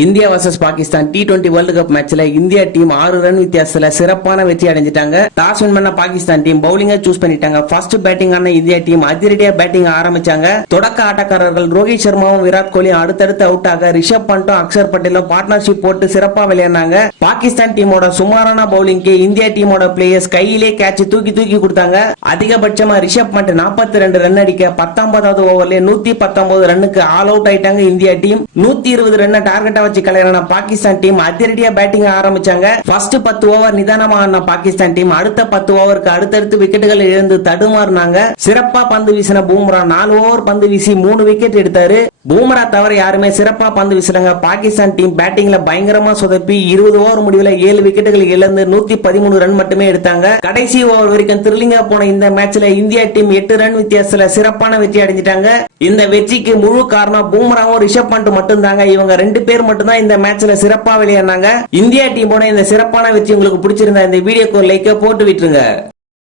India versus Pakistan T twenty world cup மேட்ச்ல India team ஆறு run வித்தியாசத்துல சிறப்பான வெற்றி அடைஞ்சிட்டாங்க. டாஸ் வின் பண்ண பாகிஸ்தான் டீம் பவுலிங்க சூஸ் பண்ணிட்டாங்க. ஃபர்ஸ்ட் பேட்டிங் ஆன இந்தியா டீம் அதிரடியா பேட்டிங் ஆரம்பிச்சாங்க. தொடக்க ஆட்டக்காரர்கள் ரோஹித் சர்மாவும் விராட் கோலியும் அடுத்தடுத்து அவுட் ஆக ரிஷப் பண்டும் அக்ஷர் பட்டேலும் பார்ட்னர்ஷிப் போட்டு சிறப்பா விளையாடினாங்க. பாகிஸ்தான் டீமோட சுமாரான பவுலிங்க்கு இந்தியா டீமோட பிளேயர்ஸ் கையிலே கேட்ச் தூக்கி தூக்கி கொடுத்தாங்க. அதிகபட்சமா ரிஷப் பண்ட் 42 ரெண்டு ரன் அடிக்க பத்தொன்பதாவது ஓவர்ல நூத்தி பத்தொன்பது ரன்னுக்கு ஆல் அவுட் ஆயிட்டாங்க இந்தியா டீம் நூத்தி இருபது ரன் டார்கெட்டா வச்சு கலையறான பாகிஸ்தான் டீம் அதிரடியா பேட்டிங் ஆரம்பிச்சாங்க. ஃபர்ஸ்ட் பத்து ஓவர் நிதானமான பாகிஸ்தான் டீம் அடுத்த பத்து ஓவருக்கு அடுத்தடுத்து விக்கெட்டுகள் இழந்து தடுமாறினாங்க. சிறப்பா பந்து வீசின பூம்ரா நாலு ஓவர் பந்து வீசி மூணு விக்கெட் எடுத்தாரு. பூம்ரா தவிர யாருமே சிறப்பா பந்து வீசுறாங்க பாகிஸ்தான் டீம் பேட்டிங்ல பயங்கரமா சொதப்பி இருபது ஓவர் முடிவுல ஏழு விக்கெட்டுகள் இழந்து நூத்தி பதிமூணு ரன் மட்டுமே எடுத்தாங்க. கடைசி ஓவர் வரைக்கும் த்ரில்லிங்கா போன இந்த மேட்ச்ல இந்தியா டீம் எட்டு ரன் வித்தியாசத்துல சிறப்பான வெற்றி அடைஞ்சிட்டாங்க. இந்த வெற்றிக்கு முழு காரணம் பூம்ராவும் ரிஷப் பண்ட் மட்டும்தாங்க. இவங்க ரெண்டு பேர் மட்டும்தான் இந்த மேட்ச்ல சிறப்பா விளையாடினாங்க. இந்தியா டீமோட இந்த சிறப்பான வெற்றி உங்களுக்கு பிடிச்சிருந்தா இந்த வீடியோக்கு ஒரு போட்டு விட்டுருங்க.